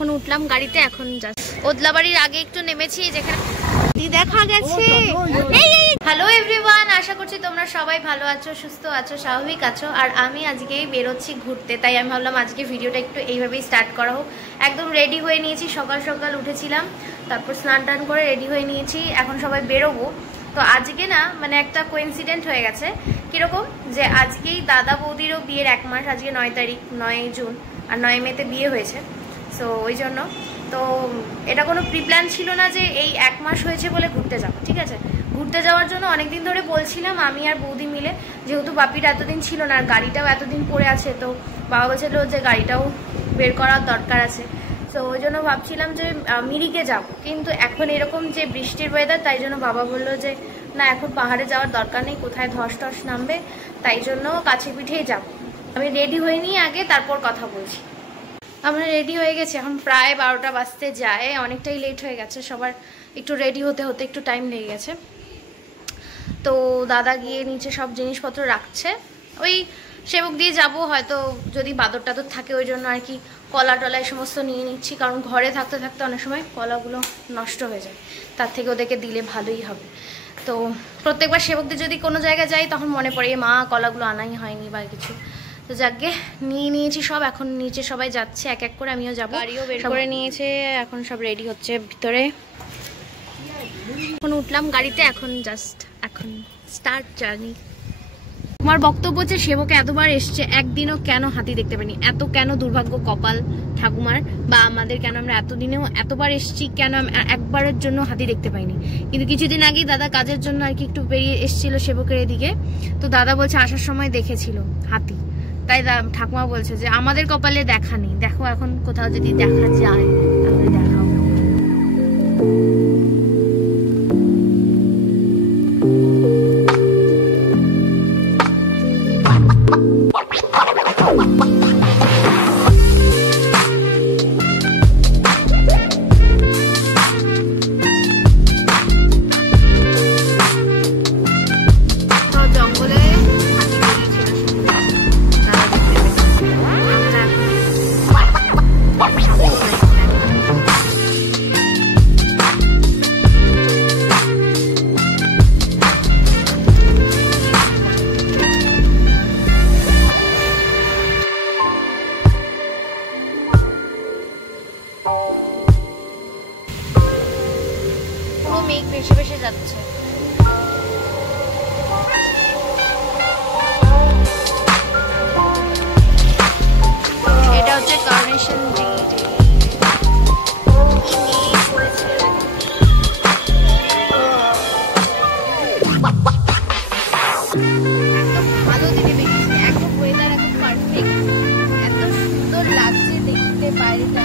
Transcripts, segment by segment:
এখন উঠলাম গাড়িতে, এখন জাস্ট ওদলাবাড়ির আগে একটু নেমেছি যেখানে দেখা গেছে। হ্যালো এভরিওয়ান, আশা করছি তোমরা সবাই ভালো আছো, সুস্থ আছো, স্বাভাবিক আছো। আর আমি আজকেই বেরোচ্ছি ঘুরতে, তাই আমি ভাবলাম আজকে ভিডিওটা একটু এইভাবেই স্টার্ট করা হোক। একদম রেডি হয়ে নিয়েছি, সকাল সকাল উঠেছিলাম, তারপর স্নান টান করে রেডি হয়ে নিয়েছি, এখন সবাই বেরোবো। তো আজকে না মানে একটা কোইন্সিডেন্ট হয়ে গেছে। কিরকম যে আজকেই দাদা বৌদিরও বিয়ের 1 মাস, আজকে 9 তারিখ, 9 জুন, আর 9 মেতে বিয়ে হয়েছে। সো ওই জন্য তো এটা কোনো প্রিপ্ল্যান ছিল না যে এই 1 মাস হয়েছে বলে ঘুরতে যাবো, ঠিক আছে। ঘুরতে যাওয়ার জন্য অনেকদিন ধরে বলছিলাম আমি আর বৌদি মিলে, যেহেতু বাপিটা এতদিন ছিল না আর গাড়িটাও এতদিন পড়ে আছে, তো বাবা বলছিল যে গাড়িটাও বের করার দরকার আছে। তো ওই জন্য ভাবছিলাম যে মিরিকে যাব, কিন্তু এখন এরকম যে বৃষ্টির ওয়েদার, তাই জন্য বাবা বললো যে না এখন পাহাড়ে যাওয়ার দরকার নেই, কোথায় ধস টস নামবে, তাই জন্য কাছে পিঠেই যাব। আমি রেডি হয়ে নিই আগে, তারপর কথা বলছি। আমরা রেডি হয়ে গেছি, এখন প্রায় 12টা বাজতে যায়, অনেকটাই লেট হয়ে গেছে, সবার একটু রেডি হতে হতে একটু টাইম লেগে গেছে। তো দাদা গিয়ে নিচে সব জিনিসপত্র রাখছে, ওই সেবক দিয়ে যাব হয়তো, যদি বাদর টাদর থাকে ওই জন্য আর কি। কলা টলা এই সমস্ত নিয়ে নিচ্ছি, কারণ ঘরে থাকতে থাকতে অনেক সময় কলাগুলো নষ্ট হয়ে যায়, তার থেকে ওদেরকে দিলে ভালোই হবে। তো প্রত্যেকবার সেবকদের যদি কোনো জায়গায় যাই তখন মনে পড়ে মা কলাগুলো আনাই হয়নি বা কিছু। তো যাকে নিয়ে নিয়েছি সব, এখন নিচে সবাই যাচ্ছে এক এক করে, আমিও যাবো। গাড়িও বের করে নিয়েছে, এখন সব রেডি হচ্ছে ভিতরে। এখন উঠলাম গাড়িতে, এখন জাস্ট এখন স্টার্ট জার্নি। তোমার বক্তব্য হচ্ছে সেবকে এতবার এসছে, একদিনও কেন হাতি দেখতে পাইনি, এত কেন দুর্ভাগ্য কপাল ঠাকুমার বা আমাদের, কেন আমরা এতদিনেও এতবার এসছি, কেন একবারের জন্য হাতি দেখতে পাইনি। কিন্তু কিছুদিন আগেই দাদা কাজের জন্য আর কি একটু বেরিয়ে এসেছিল সেবকের এদিকে, তো দাদা বলছে আসার সময় দেখেছিল হাতি, তাই ঠাকুমা বলছে যে আমাদের কপালে দেখা নেই, দেখো এখন কোথাও যদি দেখা যায় তাহলে দেখাও। মেঘ ভেসে ভেসে যাচ্ছে। এটা হচ্ছে কার্নেশন ব্রিজ। একদম ভালো দিনে বেরিয়েছে, একদম ওয়েদার একদম পারফেক্ট, এত সুন্দর লাগছে দেখতে বাইরেটা।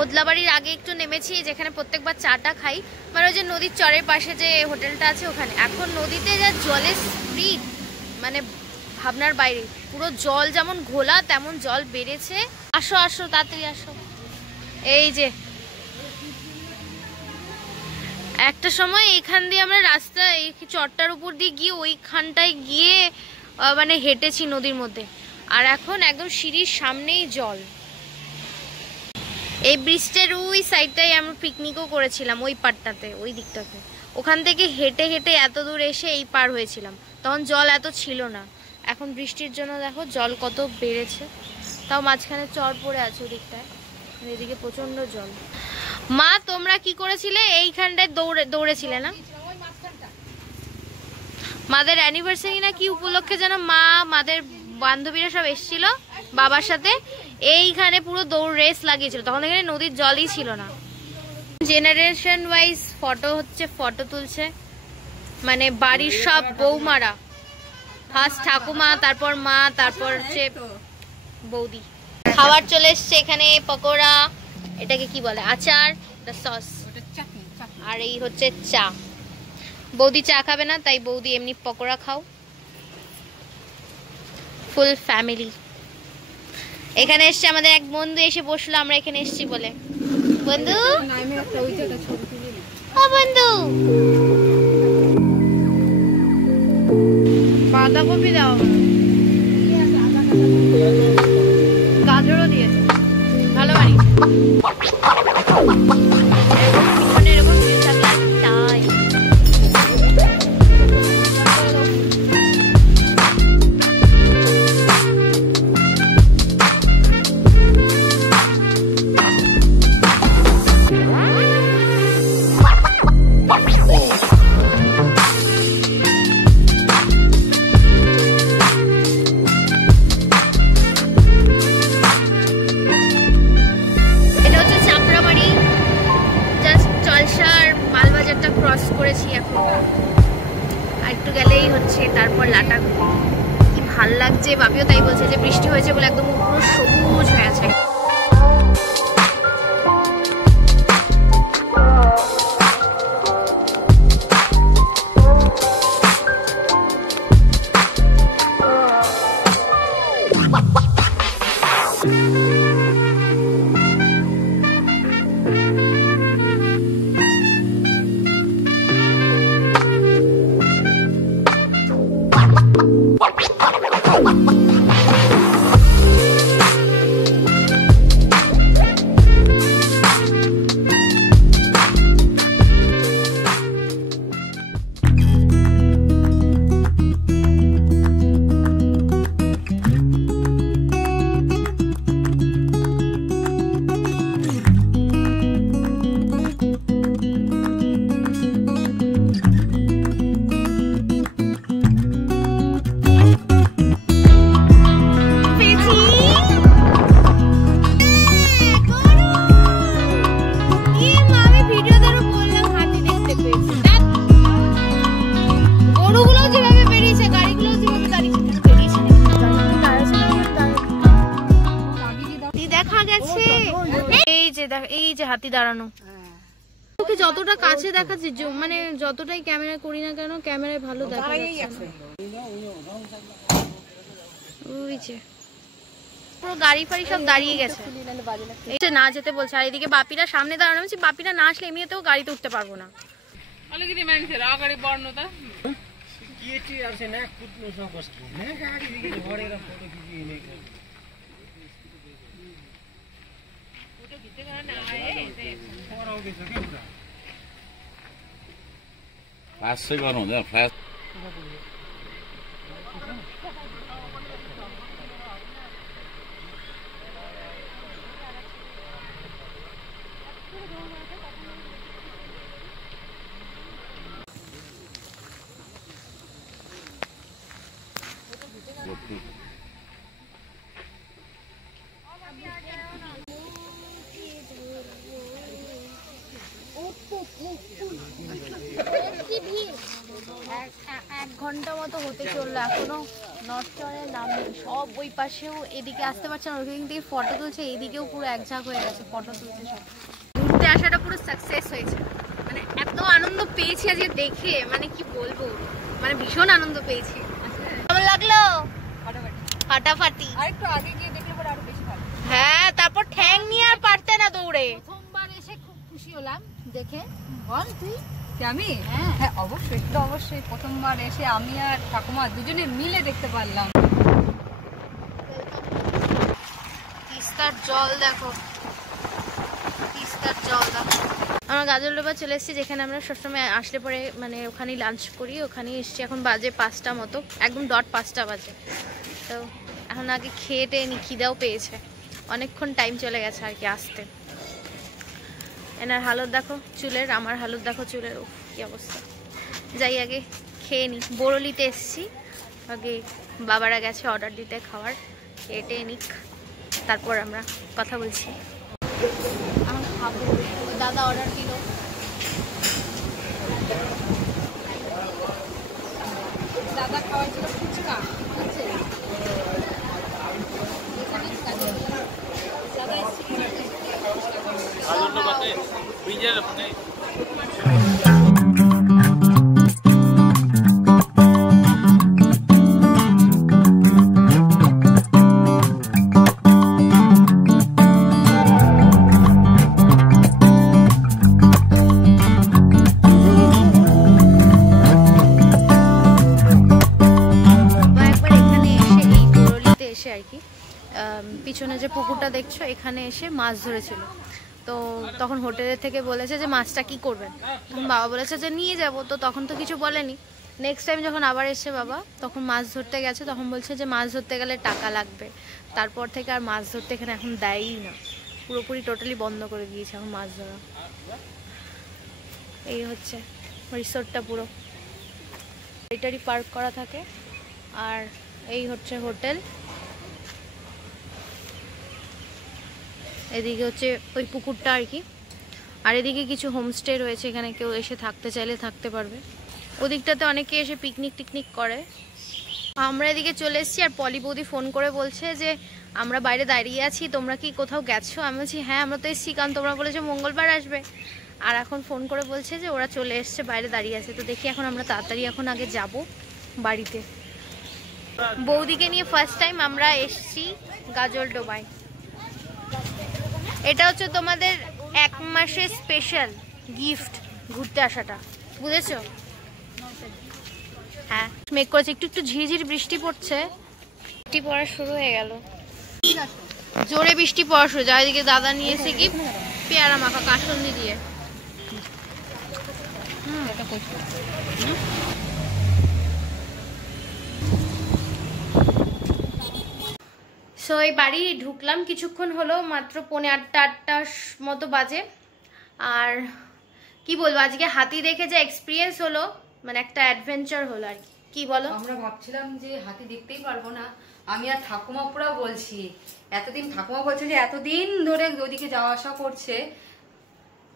ওদলাবাড়ির আগে একটু নেমেছি যেখানে প্রত্যেকবার চাটা খাই, মানে ওই যে নদীর চরের পাশে যে হোটেলটা আছে ওখানে। এখন নদীতে যা জলের স্পিড মানে ভাবনার বাইরে, পুরো জল যেমন ঘোলা তেমন জল বেড়েছে। আসো আসো তাড়াতাড়ি আসো। এই যে একটা সময় এখান দিয়ে আমরা রাস্তা এই চরটার উপর দিয়ে গিয়ে ওইখানটায় গিয়ে মানে হেঁটেছি নদীর মধ্যে, আর এখন একদম সিঁড়ির সামনেই জল। এই ব্রিজটার ওই সাইডটাই আমরা পিকনিকও করেছিলাম, ওই পাড়টাতে, ওই দিকটাতে। ওখান থেকে হেঁটে হেঁটে এত দূর এসে এই পার হয়েছিলাম, তখন জল এত ছিল না। এখন বৃষ্টির জন্য দেখো জল কত বেড়েছে, তাও মাঝখানে চর পড়ে আছে ওদিকটায়, এদিকে প্রচন্ড জল। মা তোমরা কি করেছিলে এইখানটায় দৌড়েছিলে না? মাদের অ্যানিভার্সারি না কি উপলক্ষে যেন মাদের বান্ধবীরা সব এসেছিল বাবার সাথে, এইখানে পুরো দৌড় রেস লাগিয়েছিল, তখন এখানে নদীর জলই ছিল না। জেনারেশন ওয়াইজ ফটো তুলছে, মানে বাড়ির সব বৌমারা, ফার্স্ট ঠাকুমা, তারপর মা, তারপর হচ্ছে বৌদি। খাবার চলে এসছে এখানে, পকোড়া, এটাকে কি বলে, আচার, সস, আর এই হচ্ছে চা। বৌদি চা খাবে না, তাই বৌদি এমনি পকোড়া খাও। Full family. এখানে এসছে আমাদের এক বন্ধু, এসে বসলো আমরা এখানে এসছি বলে। বন্ধু ও বন্ধু, বাঁধাকপি দাও, গাজরও দিয়েছে, ভালো বাড়ি। এরকম তাই ক্রস করেছি এখন, আর একটু গেলেই হচ্ছে তারপর লাটাগুড়ি। কি ভাল লাগছে, বাপিও তাই বলছে যে বৃষ্টি হয়েছে বলে একদম পুরো সবুজ হয়ে আছে। এই যে হাতি দাঁড়ানো, ওকে যতটা কাছে দেখাচ্ছি, মানে যতটাই ক্যামেরা করি না কেন ক্যামেরায় ভালো দেখা যাচ্ছে। ওই যে পুরো গাড়ি ফাড়ি সব দাঁড়িয়ে গেছে, না যেতে বলছে। আর এদিকে বাপিরা সামনে দাঁড়ানো, বলছি বাপিরা না আসলে এমনিতেও গাড়িতে উঠতে পারবো না। फ्ल्यास चाहिँ गर्नु हुँदैन, फ्ल्यास এক ঘন্টা মতো হতে চললো, এখনো নর্থ টাওয়ারের নাম নেই। সব ওই পাশেও এদিকে আসতে পারছে না, ওইদিক থেকে ফটো তুলছে, এইদিকেও পুরো এক ঝাঁক হয়ে গেছে ফটো তুলছে সব। ঘুরতে আসাটা পুরো সাকসেস হয়েছে, মানে এত আনন্দ পেয়েছি আজকে দেখে, মানে কি বলবো, মানে ভীষণ আনন্দ পেয়েছি। কেমন লাগলো? ফাটাফাটি। আরেকটু আগে গিয়ে দেখলে পরে আরো বেশি ভালো। হ্যাঁ, তারপর ঠ্যাং নিয়ে আর পারতে না দৌড়ে। প্রথমবার এসে খুব খুশি হলাম দেখে। বল তুই? আমি? হ্যাঁ অবশ্যই, তো অবশ্যই প্রথমবার এসে আমি আর ঠাকুমা দুজনে মিলে দেখতে পারলাম। তিস্তার জল দেখো, তিস্তার জল দেখো। আমরা গাজলডোবা চলে এসেছি, যেখানে আমরা সবসময় আসলে পরে মানে ওখানেই লাঞ্চ করি, ওখানেই এসেছি। এখন বাজে 5টা মতো, একদম ডট 5টা বাজে। তো এখন আগে খেয়ে টেয়ে নি, খিদাও পেয়েছে, অনেকক্ষণ টাইম চলে গেছে আর কি আসতে। এনার হালত দেখো চুলের, আমার হালত দেখো চুলের, ও কি অবস্থা। যাই আগে খেয়ে নি। বরলিতে এসছি, আগে বাবারা গেছে অর্ডার দিতে খাবার, খেয়ে টেয়ে নিক, তারপর আমরা কথা বলছি। আমরা খাবো, দাদা অর্ডার দিল। দাদা খাওয়ার ছিল ফুচকা, পিছনে যে পুকুরটা দেখছো এখানে এসে মাছ ধরেছিল। তো তখন হোটেলের থেকে বলেছে যে মাছটা কি করবেন, তখন বাবা বলেছে যে নিয়ে যাব। তো তখন তো কিছু বলেনি। নেক্সট টাইম যখন আবার এসে বাবা তখন মাছ ধরতে গেছে, তখন বলছে যে মাছ ধরতে গেলে টাকা লাগবে। তারপর থেকে আর মাছ ধরতে এখানে এখন দেয়ই না, পুরোপুরি টোটালি বন্ধ করে দিয়েছে এখন মাছ ধরা। এই হচ্ছে রিসোর্টটা পুরো এটারই পার্ক করা থাকে। আর এই হচ্ছে হোটেল, এদিকে হচ্ছে ওই পুকুরটা আর কি। আর এদিকে কিছু হোমস্টে রয়েছে, এখানে কেউ এসে থাকতে চাইলে থাকতে পারবে। ওদিকটাতে অনেকে এসে পিকনিক টিকনিক করে। আমরা এদিকে চলে এসেছি আর পলি বৌদি ফোন করে বলছে যে আমরা বাইরে দাঁড়িয়ে আছি, তোমরা কি কোথাও গেছো? আমি বলছি হ্যাঁ আমরা তো এসেছি, কারণ তোমরা বলেছো মঙ্গলবার আসবে। আর এখন ফোন করে বলছে যে ওরা চলে এসছে, বাইরে দাঁড়িয়ে আছে। তো দেখি এখন আমরা তাড়াতাড়ি এখন আগে যাব বাড়িতে। বৌদিকে নিয়ে ফার্স্ট টাইম আমরা এসছি গাজলডোবায়। এটা হচ্ছে তোমাদের 1 মাসের স্পেশাল গিফট ঘুরতে আসাটা, বুঝেছো? হ্যাঁ মেঘ করেছে, একটু একটু ঝিরিঝিরি বৃষ্টি পড়ছে। বৃষ্টি পড়া শুরু হয়ে গেল, জোরে বৃষ্টি পড়া শুরু। যাইদিকে দাদা নিয়ে এসে কি পেয়ারা মাখা কাসুন্দি দিয়ে। সো এই বাড়ি ঢুকলাম কিছুক্ষণ হলো, মাত্র 7:30-8টার মতো বাজে। আর কি বলবো, আজকে হাতি দেখে যে এক্সপিরিয়েন্স হলো, মানে একটা অ্যাডভেঞ্চার হলো আর কি। কি বলো? আমরা ভাবছিলাম যে হাতি দেখতেই পারবো না, আমি আর ঠাকুমা পুরা বলছি, এতদিন ঠাকুমা বলছে যে এতদিন ধরে ওদিকে যাওয়া আসা করছে,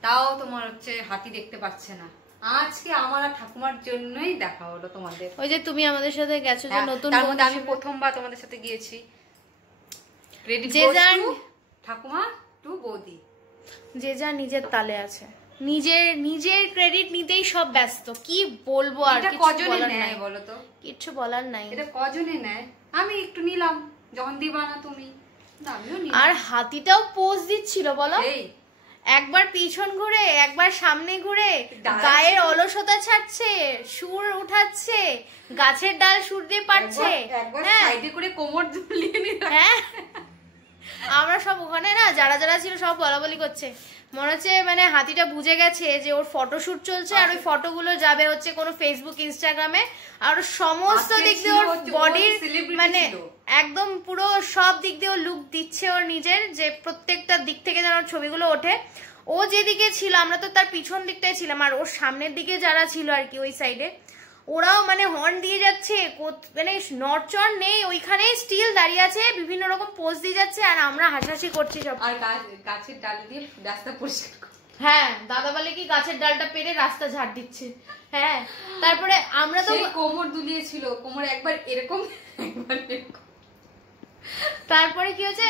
তাও তোমার হচ্ছে হাতি দেখতে পাচ্ছে না। আজকে আমার আর ঠাকুমার জন্যই দেখা হলো তোমাদের। ওই যে তুমি আমাদের সাথে গেছো যে নতুন, তার মধ্যে আমি প্রথমবার তোমাদের সাথে গিয়েছি। ঠাকুমা টু বৌদি যে যা নিজের তালে আছে, নিজের ক্রেডিট নিতেই সব ব্যস্ত। কি বলবো আর, কজনে নেয় বলো তো? কিছু বলার নাই। এটা কজনে নেয়? আমি একটু নিলাম, যখন দিবা না তুমি। আর হাতিটাও পোজ দিচ্ছিল বলো, একবার পিছন ঘুরে একবার সামনে ঘুরে, গায়ের অলসতা ছাড়ছে, সুর উঠাচ্ছে, গাছের ডাল সুর দিয়ে পাচ্ছে। কোমর দুলিয়ে হ্যাঁ আমরা সব ওখানে না যারা যারা ছিল সব বলাবলি করছে, মনে হচ্ছে মানে হাতিটা বুঝে গেছে যে ওর ফটোশুট চলছে, আর ওই ফটোগুলো যাবে হচ্ছে কোনো ফেসবুক ইনস্টাগ্রামে, আর সমস্ত দিক দিয়ে ওর বডির মানে একদম পুরো সব দিক দিয়ে ও লুক দিচ্ছে ওর নিজের, যে প্রত্যেকটা দিক থেকে যেন ছবিগুলো ওঠে। ও যেদিকে ছিল আমরা তো তার পিছন দিকটাই ছিলাম, আর ওর সামনের দিকে যারা ছিল আর কি ওই সাইডে, ওরাও মানে হর্ন দিয়ে যাচ্ছে, মানে নড়চড় নেই, ওইখানে স্টিল দাঁড়িয়ে আছে, বিভিন্ন রকম পোজ দিয়ে যাচ্ছে, আর আমরা হাসাহাসি করছি সব। আর গাছের ডাল দিয়ে রাস্তা পরিষ্কার, হ্যাঁ দাদা বলে কি গাছের ডালটা পেরে রাস্তা ঝাড় দিচ্ছে। হ্যাঁ তারপরে আমরা তো কোমর দুলিয়েছিল, কোমর একবার এরকম একবার এরকম। তারপরে কি হয়েছে,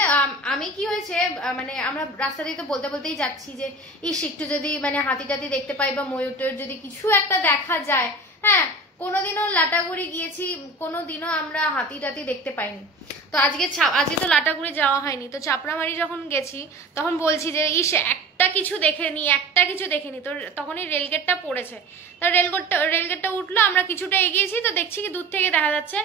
আমি কি হয়েছে মানে আমরা রাস্তা দিয়ে তো বলতে বলতেই যাচ্ছি যে ইস একটু যদি মানে হাতি টাতি দেখতে পাই বা ময়ূর টয়ূর যদি কিছু একটা দেখা যায়। হ্যাঁ কোনোদিনও লাটাগুড়ি গিয়েছি, কোনোদিনও আমরা হাতি টাতি দেখতে পাইনি। তো আজকে তো লাটাগুড়ি যাওয়া হয়নি, তো চাপড়ামারি যখন গেছি তখন বলছি যে ইস একটা কিছু দেখেনি। তো তখনই রেলগেটটা পড়েছে, তো রেলগেটটা উঠলো, আমরা কিছুটা এগিয়েছি, তো দেখছি কি দূর থেকে দেখা যাচ্ছে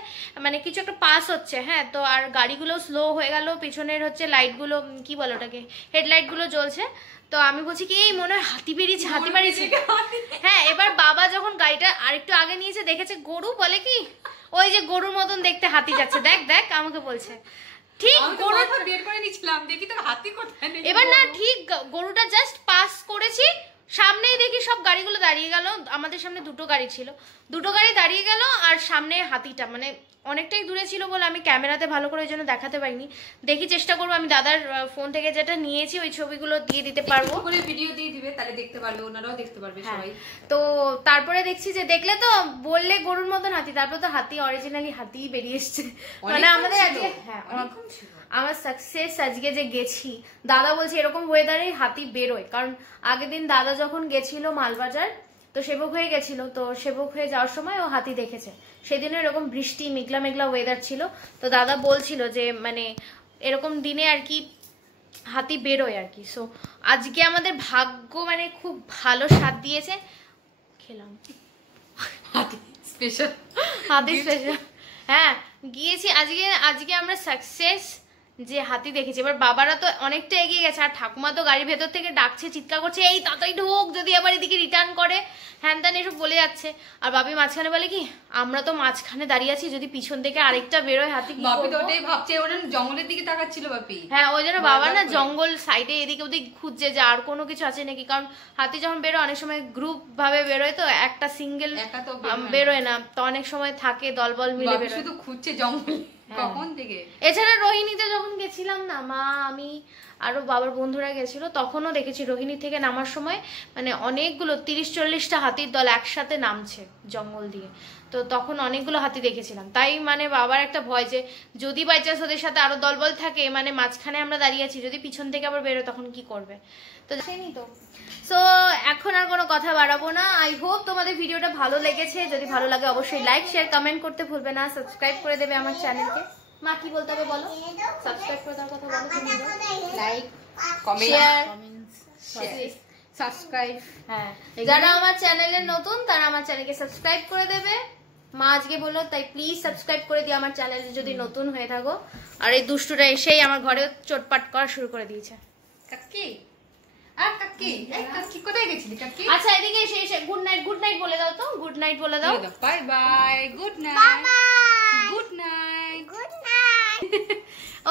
মানে কিছু একটা পাস হচ্ছে। হ্যাঁ তো আর গাড়িগুলো স্লো হয়ে গেল, পিছনের হচ্ছে লাইটগুলো কি বলো ওটাকে, হেডলাইটগুলো জ্বলছে। তো আমি বলছি কি এই মনে হয় হাতি বেরিয়েছে। হ্যাঁ এবার বাবা যখন গাড়িটা আরেকটু আগে নিয়েছে দেখেছে গরু, বলে কি ওই যে গরুর মতন দেখতে হাতি যাচ্ছে, দেখ আমাকে বলছে ঠিক গরুটা বের করে নিছিলাম, দেখি তো হাতি কোথায়। এবার না ঠিক গরুটা জাস্ট পাস করেছি, সামনেই দেখি সব গাড়িগুলো দাঁড়িয়ে গেল, আমাদের সামনে দুটো গাড়ি ছিল, দুটো গাড়ি দাঁড়িয়ে গেল, আর সামনে হাতিটা মানে অনেকটাই দূরে ছিল বলে আমি ক্যামেরাতে ভালো করে ওই জন্য দেখাতে পারিনি। দেখি চেষ্টা করবো আমি দাদার ফোন থেকে যেটা নিয়েছি ওই ছবিগুলো দিয়ে দিতে পারবো, করে ভিডিও দিয়ে দিবে, তাহলে দেখতে পারবে, ওনারাও দেখতে পারবে সবাই। তো তারপরে দেখছি যে দেখলে তো বললে গরুর মতন হাতি, তারপর তো হাতি অরিজিনালি হাতিই বেরিয়ে এসছে। মানে আমাদের আজকে আমার সাকসেস আজকে যে গেছি, দাদা বলছে এরকম ওয়েদারে হাতি বেরোয়, কারণ আগের দিন দাদা যখন গেছিল মালবাজার তো সেবক হয়ে গেছিল, তো সেবক হয়ে যাওয়ার সময় ও হাতি দেখেছে, সেদিনও এরকম বৃষ্টি মেঘলা মেঘলা ওয়েদার ছিল। তো দাদা বলছিল যে মানে এরকম দিনে আর কি হাতি বেরোয় আর কি। সো আজকে আমাদের ভাগ্য মানে খুব ভালো সাথ দিয়েছে, খেলাম হাতি স্পেশাল। হ্যাঁ গিয়েছি আজকে আমরা সাকসেস যে হাতি দেখেছি। এবার বাবারা তো অনেকটা এগিয়ে গেছে, আর ঠাকুমা তো গাড়ির ভেতর থেকে ডাকছে, চিৎকার করছে, এই তাড়াতাড়ি ঢোক, যদি আবার এদিকে রিটার্ন করে, হ্যান ত্যান এসব বলে যাচ্ছে। আর বাপি মাঝখানে বলে কি, আমরা তো মাঝখানে দাঁড়িয়ে আছি, যদি পিছন থেকে আরেকটা বেরোয় হাতি কি বাপি তো করবো? ওটাই ভাবছে, ওরা জঙ্গলের দিকে তাকাচ্ছিল বাপি। হ্যাঁ, ওই জন্য বাবা না জঙ্গল সাইডে এদিকে ওদিক খুঁজছে যে আর কোনো কিছু আছে নাকি, কারণ হাতি যখন বেরোয় অনেক সময় গ্রুপ ভাবে বেরোয়, তো একটা সিঙ্গেল বেরোয় না, তো অনেক সময় থাকে দলবল মিলে বেরোয়, শুধু খুঁজছে জঙ্গল কখন থেকে। এছাড়া রোহিণীতে যখন গেছিলাম না, মা আমি আরো বাবার বন্ধুরা গেছিল, তখনও দেখেছি রোহিণী থেকে নামার সময় মানে অনেকগুলো 30-40টা হাতির দল একসাথে নামছে জঙ্গল দিয়ে, তো তখন অনেকগুলো হাতি দেখেছিলাম। তাই মানে বাবার একটা ভয় যে যদি বাই চান্স ওদের সাথে আরো দলবল থাকে, মানে মাঝখানে আমরা দাঁড়িয়ে আছি, যদি পিছন থেকে আবার বেরোয় তখন কি করবে, তো জানি তো। সো এখন আর কোনো কথা বাড়াবো না। আই হোপ তোমাদের ভিডিওটা ভালো লেগেছে, যদি ভালো লাগে অবশ্যই লাইক শেয়ার কমেন্ট করতে ভুলবে না, সাবস্ক্রাইব করে দেবে আমার চ্যানেলকে। মা কি বলতে হবে বলো, সাবস্ক্রাইব করে দেওয়ার কথা বলো তুমি। Like comment share subscribe. হ্যাঁ, যারা আমার চ্যানেলে নতুন তারা আমার চ্যানেলকে সাবস্ক্রাইব করে দেবে। মা আজকে বললো তাই প্লিজ সাবস্ক্রাইব করে দিও আমার চ্যানেলে যদি নতুন হয়ে থাকো। আর এই দুষ্টুটা এসেই আমার ঘরে চটপাট করা শুরু করে দিয়েছে। কাকি আর কাকি, এই কাকি কোথায় গেছিলি কাকি? আচ্ছা এদিকে এসে গুড নাইট বলে দাও তো, গুড নাইট বলে দাও। Bye bye, good night, good night, good night.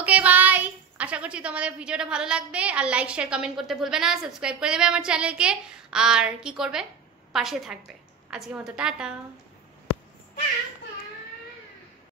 Okay bye. আশা করছি তোমাদের ভিডিওটা ভালো লাগবে, আর লাইক শেয়ার কমেন্ট করতে ভুলবে না, সাবস্ক্রাইব করে দেবে আমার চ্যানেলকে, আর কি করবে, পাশে থাকবে। আজকের মতো টাটা।